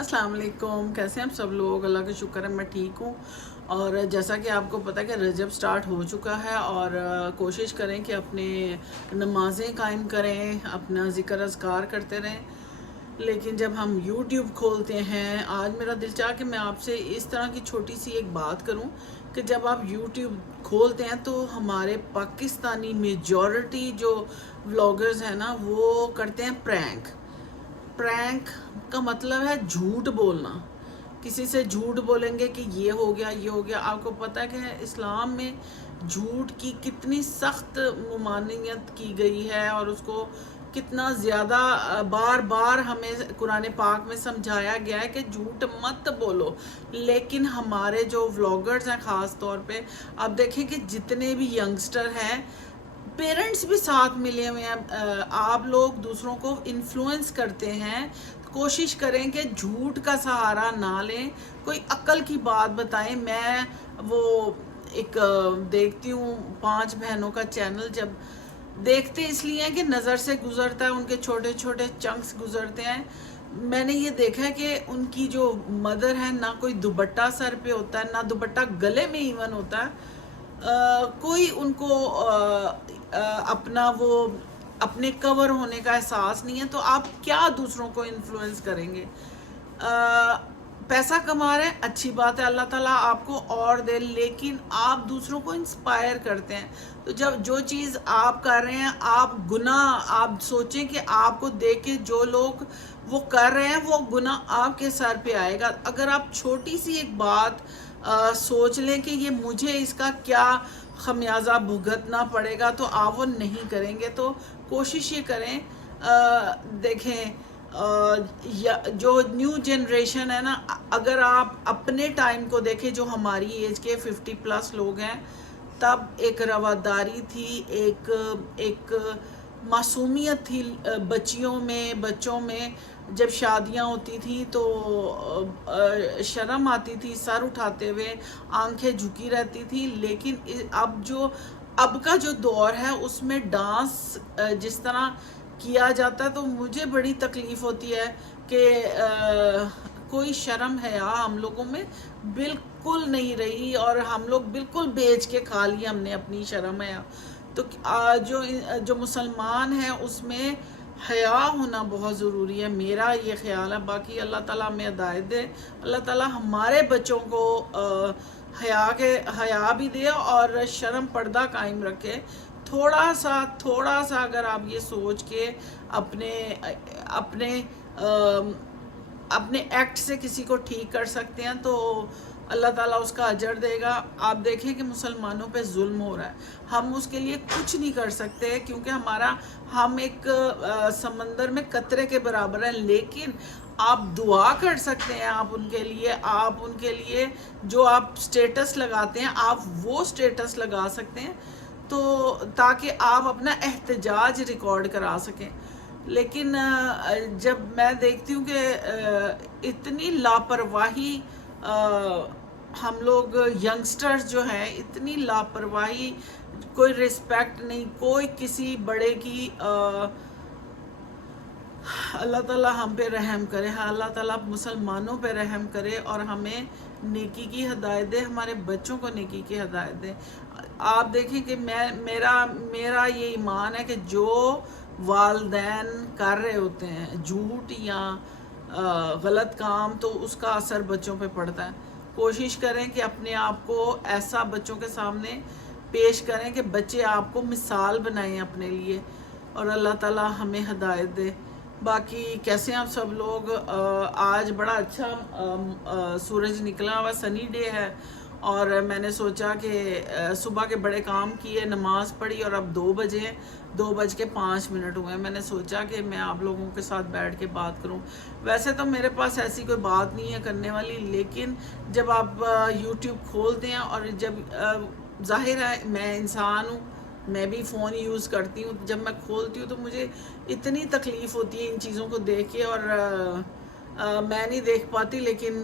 السلام علیکم، کیسے ہیں آپ سب لوگ؟ اللہ کا شکر ہے میں ٹھیک ہوں۔ اور جیسا کہ آپ کو پتہ ہے کہ رجب سٹارٹ ہو چکا ہے، اور کوشش کریں کہ اپنے نمازیں قائم کریں، اپنا ذکر اذکار کرتے رہیں۔ لیکن جب ہم یوٹیوب کھولتے ہیں، آج میرا دل چاہا کہ میں آپ سے اس طرح کی چھوٹی سی ایک بات کروں کہ جب آپ یوٹیوب کھولتے ہیں تو ہمارے پاکستانی میجورٹی جو ولاگرز ہیں نا، وہ کرتے ہیں پرینک۔ پرینک کا مطلب ہے جھوٹ بولنا۔ کسی سے جھوٹ بولیں گے کہ یہ ہو گیا یہ ہو گیا۔ آپ کو پتہ ہے کہ اسلام میں جھوٹ کی کتنی سخت ممانعت کی گئی ہے، اور اس کو کتنا زیادہ بار بار ہمیں قرآن پاک میں سمجھایا گیا ہے کہ جھوٹ مت بولو۔ لیکن ہمارے جو ولاگرز ہیں خاص طور پہ، آپ دیکھیں کہ جتنے بھی ینگسٹر ہیں، پیرنٹس بھی ساتھ ملے ہوئے ہیں، آپ لوگ دوسروں کو انفلوئنس کرتے ہیں۔ کوشش کریں کہ جھوٹ کا سہارا نہ لیں، کوئی عقل کی بات بتائیں۔ میں وہ ایک دیکھتی ہوں 5 بہنوں کا چینل، جب دیکھتے اس لیے ہیں کہ نظر سے گزرتا ہے، ان کے چھوٹے چھوٹے چنکس گزرتے ہیں۔ میں نے یہ دیکھا ہے کہ ان کی جو مدر ہے، نہ کوئی دوپٹہ سر پہ ہوتا ہے، نہ دوپٹہ گلے میں ایون ہوتا ہے۔ کوئی ان کو اپنا وہ اپنے کور ہونے کا احساس نہیں ہے، تو آپ کیا دوسروں کو انفلوئنس کریں گے؟ پیسہ کما رہے ہیں، اچھی بات ہے، اللہ تعالیٰ آپ کو اور دے، لیکن آپ دوسروں کو انسپائر کرتے ہیں۔ تو جب جو چیز آپ کر رہے ہیں، آپ گناہ آپ سوچیں کہ آپ کو دیکھ کے جو لوگ وہ کر رہے ہیں، وہ گناہ آپ کے سر پہ آئے گا۔ اگر آپ چھوٹی سی ایک بات سوچ لیں کہ یہ مجھے اس کا کیا خمیازہ بھگتنا پڑے گا، تو آپ وہ نہیں کریں گے۔ تو کوشش یہ کریں، دیکھیں جو نیو جنریشن ہے نا، اگر آپ اپنے ٹائم کو دیکھیں، جو ہماری ایج کے 50+ لوگ ہیں، تب ایک رواداری تھی، ایک معصومیت تھی بچیوں میں، بچوں میں۔ جب شادیاں ہوتی تھیں تو شرم آتی تھی سر اٹھاتے ہوئے، آنکھیں جھکی رہتی تھی۔ لیکن اب کا جو دور ہے، اس میں ڈانس جس طرح کیا جاتا ہے، تو مجھے بڑی تکلیف ہوتی ہے کہ کوئی شرم حیا ہم لوگوں میں بالکل نہیں رہی، اور ہم لوگ بالکل بیچ کے کھا لی ہم نے اپنی شرم حیا۔ تو جو مسلمان ہیں، اس میں حیا ہونا بہت ضروری ہے، میرا یہ خیال ہے۔ باقی اللہ تعالیٰ ہمیں ہدایت دے، اللہ تعالیٰ ہمارے بچوں کو حیا بھی دے اور شرم پردہ قائم رکھے۔ تھوڑا سا اگر آپ یہ سوچ کے اپنے ایکٹ سے کسی کو ٹھیک کر سکتے ہیں، تو اللہ تعالیٰ اس کا اجر دے گا۔ آپ دیکھیں کہ مسلمانوں پہ ظلم ہو رہا ہے، ہم اس کے لیے کچھ نہیں کر سکتے، کیونکہ ہم ایک سمندر میں قطرے کے برابر ہیں۔ لیکن آپ دعا کر سکتے ہیں، آپ ان کے لیے جو آپ سٹیٹس لگاتے ہیں، آپ وہ سٹیٹس لگا سکتے ہیں، تو تاکہ آپ اپنا احتجاج ریکارڈ کرا سکیں۔ لیکن جب میں دیکھتی ہوں کہ اتنی لاپرواہی، ہم لوگ ینگسٹرز جو ہیں، اتنی لاپرواہی، کوئی رسپیکٹ نہیں، کوئی کسی بڑے کی۔ اللہ تعالیٰ ہم پہ رحم کرے، اللہ تعالیٰ مسلمانوں پہ رحم کرے، اور ہمیں نیکی کی ہدایت دے، ہمارے بچوں کو نیکی کی ہدایت دے۔ آپ دیکھیں کہ میرا یہ ایمان ہے کہ جو والدین کر رہے ہوتے ہیں جھوٹ یا غلط کام، تو اس کا اثر بچوں پہ پڑتا ہے۔ کوشش کریں کہ اپنے آپ کو ایسا بچوں کے سامنے پیش کریں کہ بچے آپ کو مثال بنائیں اپنے لیے، اور اللہ تعالیٰ ہمیں ہدایت دے۔ باقی کیسے ہیں آپ سب لوگ؟ آج بڑا اچھا سورج نکلا ہوا، سنی ڈے ہے، اور میں نے سوچا کہ صبح کے بڑے کام کیے، نماز پڑھی، اور اب 2 بجے ہیں، 2:05 ہوئے ہیں۔ میں نے سوچا کہ میں آپ لوگوں کے ساتھ بیٹھ کے بات کروں۔ ویسے تو میرے پاس ایسی کوئی بات نہیں ہے کرنے والی، لیکن جب آپ یوٹیوب کھولتے ہیں، اور جب ظاہر ہے میں انسان ہوں، میں بھی فون یوز کرتی ہوں، جب میں کھولتی ہوں تو مجھے اتنی تکلیف ہوتی ہے ان چیزوں کو دیکھ کے، اور میں نہیں دیکھ پاتی، لیکن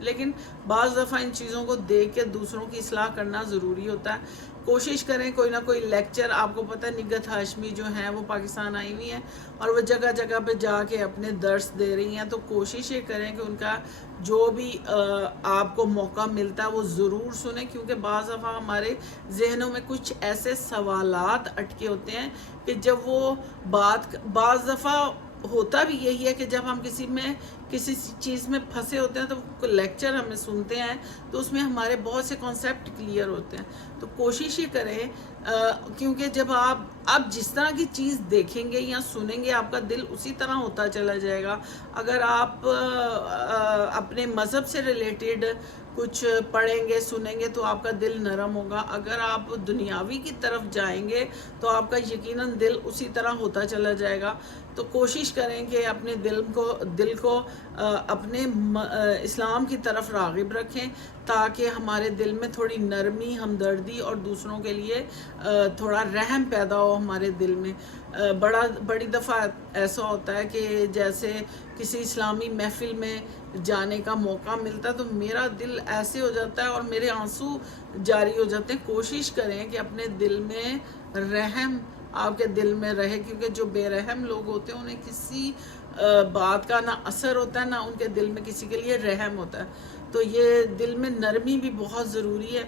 لیکن بعض دفعہ ان چیزوں کو دیکھ کے دوسروں کی اصلاح کرنا ضروری ہوتا ہے۔ کوشش کریں کوئی نہ کوئی لیکچر، آپ کو پتہ ہے نگہت ہاشمی جو ہیں وہ پاکستان آئی ہوئی ہیں اور وہ جگہ جگہ پہ جا کے اپنے درس دے رہی ہیں، تو کوشش یہ کریں کہ ان کا جو بھی آپ کو موقع ملتا ہے وہ ضرور سنیں، کیونکہ بعض دفعہ ہمارے ذہنوں میں کچھ ایسے سوالات اٹکے ہوتے ہیں کہ جب وہ بعض دفعہ ہوتا بھی یہی ہے کہ جب ہم کسی چیز میں پھنسے ہوتے ہیں تو لیکچر ہمیں سنتے ہیں تو اس میں ہمارے بہت سے کانسیپٹ کلیئر ہوتے ہیں۔ تو کوشش یہ کریں، کیونکہ جب آپ جس طرح کی چیز دیکھیں گے یا سنیں گے آپ کا دل اسی طرح ہوتا چلا جائے گا۔ اگر آپ اپنے مذہب سے ریلیٹڈ کچھ پڑھیں گے سنیں گے تو آپ کا دل نرم ہوگا، اگر آپ دنیاوی کی طرف جائیں گے تو آپ کا یقیناً دل اسی طرح ہوتا چلا جائے گا۔ تو کوشش کریں کہ اپنے دل کو اپنے اسلام کی طرف راغب رکھیں، تاکہ ہمارے دل میں تھوڑی نرمی، ہمدردی اور دوسروں کے لیے تھوڑا رحم پیدا ہو ہمارے دل میں۔ بڑی دفعہ ایسا ہوتا ہے کہ جیسے کسی اسلامی محفل میں جانے کا موقع ملتا ہے تو میرا دل ایسے ہو جاتا ہے اور میرے آنسو جاری ہو جاتے ہیں۔ کوشش کریں کہ اپنے دل میں رحم آپ کے دل میں رہے، کیونکہ جو بے رحم لوگ ہوتے ہیں انہیں کسی بات کا نہ اثر ہوتا ہے نہ ان کے دل میں کسی کے لیے رحم ہوتا ہے۔ تو یہ دل میں نرمی بھی بہت ضروری ہے۔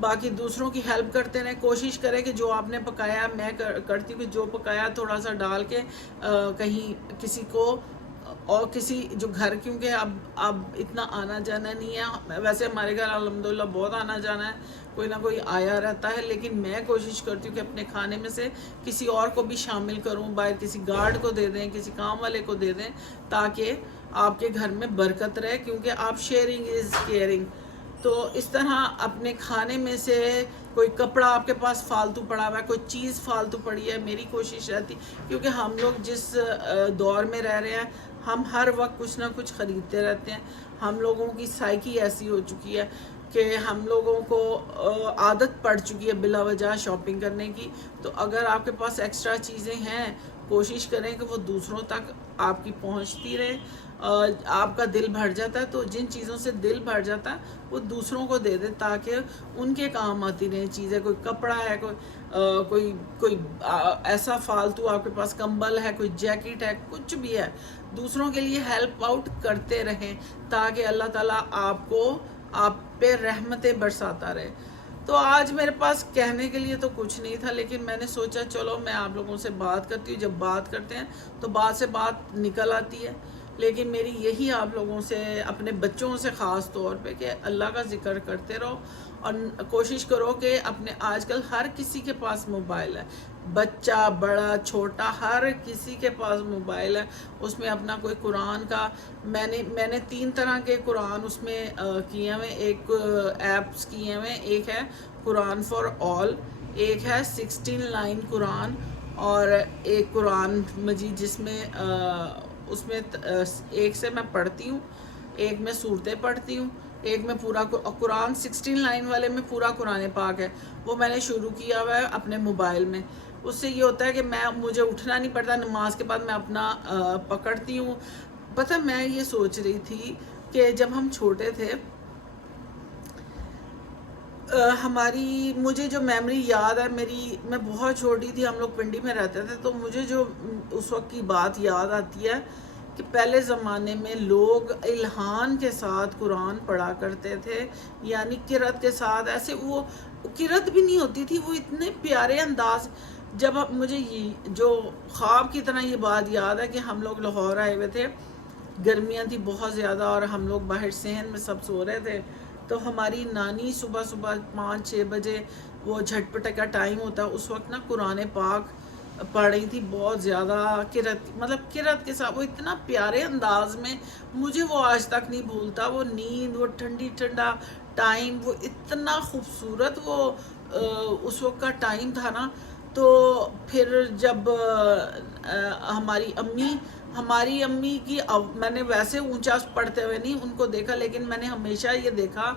باقی دوسروں کی ہیلپ کرتے رہیں، کوشش کریں کہ جو آپ نے پکایا، میں کرتی ہوں کہ جو پکایا تھوڑا سا ڈال کے کہیں کسی کو، اور کسی جو گھر، کیونکہ اب اتنا آنا جانا نہیں ہے، ویسے ہمارے گھر الحمدللہ بہت آنا جانا ہے، کوئی نہ کوئی آیا رہتا ہے، لیکن میں کوشش کرتی ہوں کہ اپنے کھانے میں سے کسی اور کو بھی شامل کروں، باہر کسی گارڈ کو دے دیں، کسی کام والے کو دے دیں، تاکہ آپ کے گھر میں برکت رہے، کیونکہ آپ شیئرنگ از کیئرنگ۔ تو اس طرح اپنے کھانے میں سے کوئی کپڑا آپ کے پاس فالتو پڑا ہوا ہے، کوئی چیز فالتو پڑی ہے، میری کوشش رہتی، کیونکہ ہم لوگ جس دور میں رہ رہے ہیں ہم ہر وقت کچھ نہ کچھ خریدتے رہتے ہیں، ہم لوگوں کی سائیکی ایسی ہو چکی ہے کہ ہم لوگوں کو عادت پڑ چکی ہے بلا وجہ شاپنگ کرنے کی۔ تو اگر آپ کے پاس ایکسٹرا چیزیں ہیں کوشش کریں کہ وہ دوسروں تک آپ کی پہنچتی رہیں۔ آپ کا دل بھر جاتا ہے تو جن چیزوں سے دل بھر جاتا ہے وہ دوسروں کو دے دیں، تاکہ ان کے کام آتی رہیں چیزیں، کوئی کپڑا ہے، کوئی ایسا فالتو آپ کے پاس کمبل ہے، کوئی جیکٹ ہے، کچھ بھی ہے، دوسروں کے لیے ہیلپ آؤٹ کرتے رہیں، تاکہ اللہ تعالیٰ آپ پہ رحمتیں برساتا رہے۔ تو آج میرے پاس کہنے کے لیے تو کچھ نہیں تھا، لیکن میں نے سوچا چلو میں آپ لوگوں سے بات کرتی ہوں، جب بات کرتے ہیں تو بات سے بات نکل آتی ہے۔ لیکن میری یہی آپ لوگوں سے، اپنے بچوں سے خاص طور پہ، کہ اللہ کا ذکر کرتے رہو اور کوشش کرو کہ آج کل ہر کسی کے پاس موبائل ہے، بچہ بڑا چھوٹا ہر کسی کے پاس موبائل ہے، اس میں اپنا کوئی قرآن کا، میں نے 3 طرح کے قرآن اس میں کیے ہوئے، ایک ایپس کیے ہوئے، ایک ہے قرآن فار آل، ایک ہے 16 لائن قرآن، اور ایک قرآن مجید جس میں اس میں ایک سے میں پڑھتی ہوں، ایک میں صورتیں پڑھتی ہوں، ایک میں پورا قرآن 16 لائن والے میں پورا قرآن پاک ہے، وہ میں نے شروع کیا ہوا ہے اپنے موبائل میں۔ اس سے یہ ہوتا ہے کہ مجھے اٹھنا نہیں پڑتا، نماز کے بعد میں اپنا پکڑتی ہوں۔ پتہ میں یہ سوچ رہی تھی کہ جب ہم چھوٹے تھے، مجھے جو میموری یاد ہے میں بہت چھوٹی تھی، ہم لوگ پنڈی میں رہتے تھے، تو مجھے جو اس وقت کی بات یاد آتی ہے کہ پہلے زمانے میں لوگ الہان کے ساتھ قرآن پڑھا کرتے تھے، یعنی قرأت کے ساتھ، ایسے وہ قرأت بھی نہیں ہوتی تھی، وہ اتنے پیارے انداز۔ جب مجھے جو خواب کی طرح یہ بات یاد ہے کہ ہم لوگ لاہور آئے ہوئے تھے، گرمیاں تھی بہت زیادہ اور ہم لوگ باہر صحن میں سب سو رہے تھے، تو ہماری نانی صبح 5-6 بجے، وہ جھٹپٹ کا ٹائم ہوتا ہے، اس وقت نا قرآن پاک پڑھ رہی تھی بہت زیادہ قرأت کے ساتھ، وہ اتنا پیارے انداز میں، مجھے وہ آج تک نہیں بھولتا، وہ نیند، وہ ٹھنڈا ٹائم، وہ اتنا خوبصورت وہ اس وقت کا ٹائم تھا نا۔ تو پھر جب ہماری امی کی، میں نے ویسے اونچا پڑھتے ہوئے نہیں ان کو دیکھا، لیکن میں نے ہمیشہ یہ دیکھا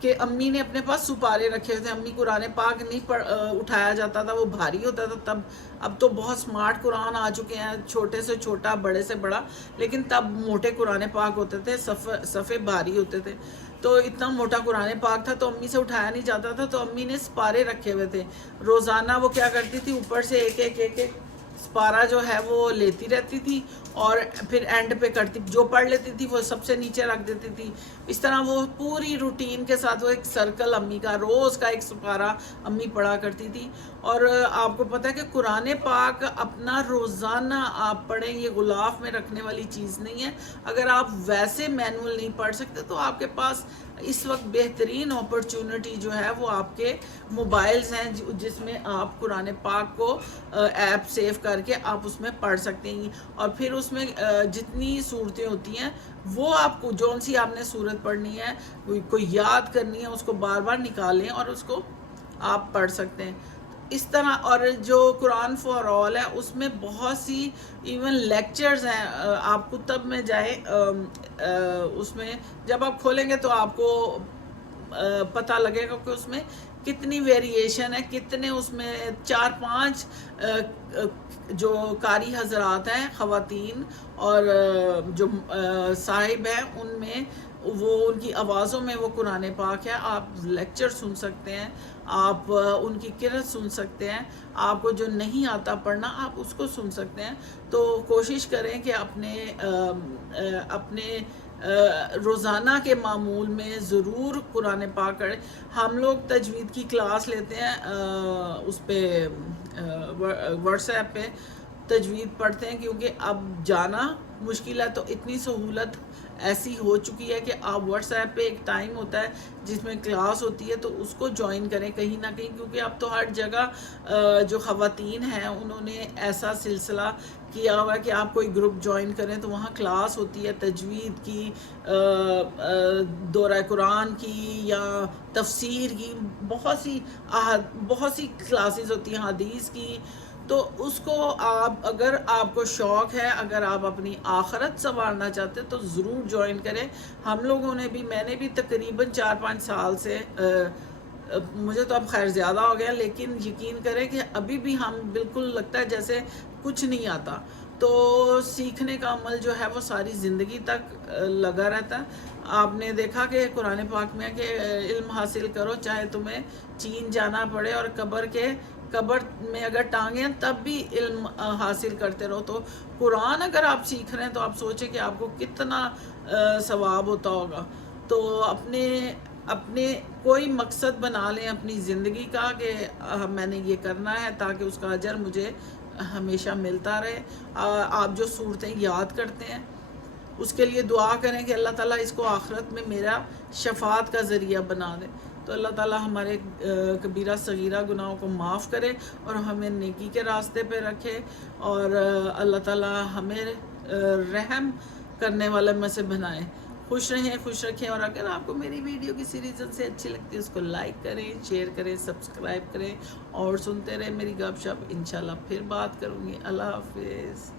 کہ امی نے اپنے پاس سپارے رکھے ہوئے تھے. امی قرآن پاک نہیں اٹھایا جاتا تھا, وہ بھاری ہوتا تھا تب. اب تو بہت سمارٹ قرآن آ چکے ہیں, چھوٹے سے چھوٹا بڑے سے بڑا, لیکن تب موٹے قرآن پاک ہوتے تھے, صفحے بھاری ہوتے تھے. تو اتنا موٹا قرآن پاک تھا تو امی سے اٹھایا نہیں جاتا تھا, تو امی نے سپارے رکھے ہوئے تھے. روزانہ وہ کیا کرتی تھی, اوپر سے ایک ایک سپارہ جو ہے وہ لیتی رہتی تھی, اور پھر اینڈ پہ کرتی, جو پڑھ لیتی تھی وہ سب سے نیچے رکھ دیتی تھی. اس طرح وہ پوری روٹین کے ساتھ وہ ایک سرکل امی کا, روز کا ایک سپارہ امی پڑھا کرتی تھی. اور آپ کو پتہ ہے کہ قرآن پاک اپنا روزانہ آپ پڑھیں, یہ غلاف میں رکھنے والی چیز نہیں ہے. اگر آپ ویسے مینول نہیں پڑھ سکتے تو آپ کے پاس اس وقت بہترین اپرچونٹی جو ہے وہ آپ کے موبائلز ہیں, جس میں آپ قرآن پاک کو ایپ سیو کر کے آپ اس میں پڑھ سکتے ہیں. اور پھر اس میں جتنی صورتیں ہوتی ہیں وہ آپ کو جون سی آپ نے صورت پڑھنی ہے, کوئی یاد کرنی ہے, اس کو بار بار نکالیں اور اس کو آپ پڑھ سکتے ہیں اس طرح. اور جو قرآن فار آل ہے اس میں بہت سی ایون لیکچرز ہیں. آپ کتب میں جائیں, اس میں جب آپ کھولیں گے تو آپ کو پتہ لگے گا کہ اس میں کتنی ویریشن ہے, کتنے اس میں 4-5 جو قاری حضرات ہیں, خواتین اور جو صاحب ہیں, ان میں وہ ان کی آوازوں میں وہ قرآن پاک ہے. آپ لیکچر سن سکتے ہیں, آپ ان کی قرأت سن سکتے ہیں, آپ کو جو نہیں آتا پڑھنا آپ اس کو سن سکتے ہیں. تو کوشش کریں کہ اپنے روزانہ کے معمول میں ضرور قرآن پاک کریں. ہم لوگ تجوید کی کلاس لیتے ہیں, اس پہ واٹس ایپ پہ تجوید پڑھتے ہیں, کیونکہ اب جانا مشکل ہے. تو اتنی سہولت ایسی ہو چکی ہے کہ آپ واٹس ایپ پہ ایک ٹائم ہوتا ہے جس میں کلاس ہوتی ہے, تو اس کو جوائن کریں کہیں نہ کہیں, کیونکہ اب تو ہر جگہ جو خواتین ہیں انہوں نے ایسا سلسلہ کیا ہوا ہے کہ آپ کوئی گروپ جوائن کریں تو وہاں کلاس ہوتی ہے تجوید کی, دورہ قرآن کی یا تفسیر کی, بہت سی کلاسز ہوتی ہیں, حدیث کی. تو اس کو اگر آپ کو شوق ہے, اگر آپ اپنی آخرت سنوارنا چاہتے تو ضرور جوائن کریں. ہم لوگوں نے بھی, میں نے بھی تقریباً 4-5 سال سے, مجھے تو اب خیر زیادہ ہو گیا, لیکن یقین کریں کہ ابھی بھی ہم بالکل لگتا ہے جیسے کچھ نہیں آتا. تو سیکھنے کا عمل جو ہے وہ ساری زندگی تک لگا رہتا ہے. آپ نے دیکھا کہ قرآن پاک میں کہ علم حاصل کرو چاہے تمہیں چین جانا پڑے, اور قبر میں اگر ٹانگیں تب بھی علم حاصل کرتے رہو. تو قرآن اگر آپ سیکھ رہے ہیں تو آپ سوچیں کہ آپ کو کتنا ثواب ہوتا ہوگا. تو اپنے کوئی مقصد بنا لیں اپنی زندگی کا کہ میں نے یہ کرنا ہے تاکہ اس کا اجر مجھے ہمیشہ ملتا رہے. آپ جو صورتیں یاد کرتے ہیں اس کے لیے دعا کریں کہ اللہ تعالیٰ اس کو آخرت میں میرا شفاعت کا ذریعہ بنا دے. تو اللہ تعالیٰ ہمارے کبیرہ صغیرہ گناہوں کو معاف کرے اور ہمیں نیکی کے راستے پہ رکھے, اور اللہ تعالیٰ ہمیں رحم کرنے والے میں سے بنائے. خوش رہیں, خوش رکھیں. اور اگر آپ کو میری ویڈیو کسی ریزن سے اچھی لگتی ہے اس کو لائک کریں, شیئر کریں, سبسکرائب کریں, اور سنتے رہیں میری گپ شپ. انشاءاللہ پھر بات کروں گی. اللہ حافظ.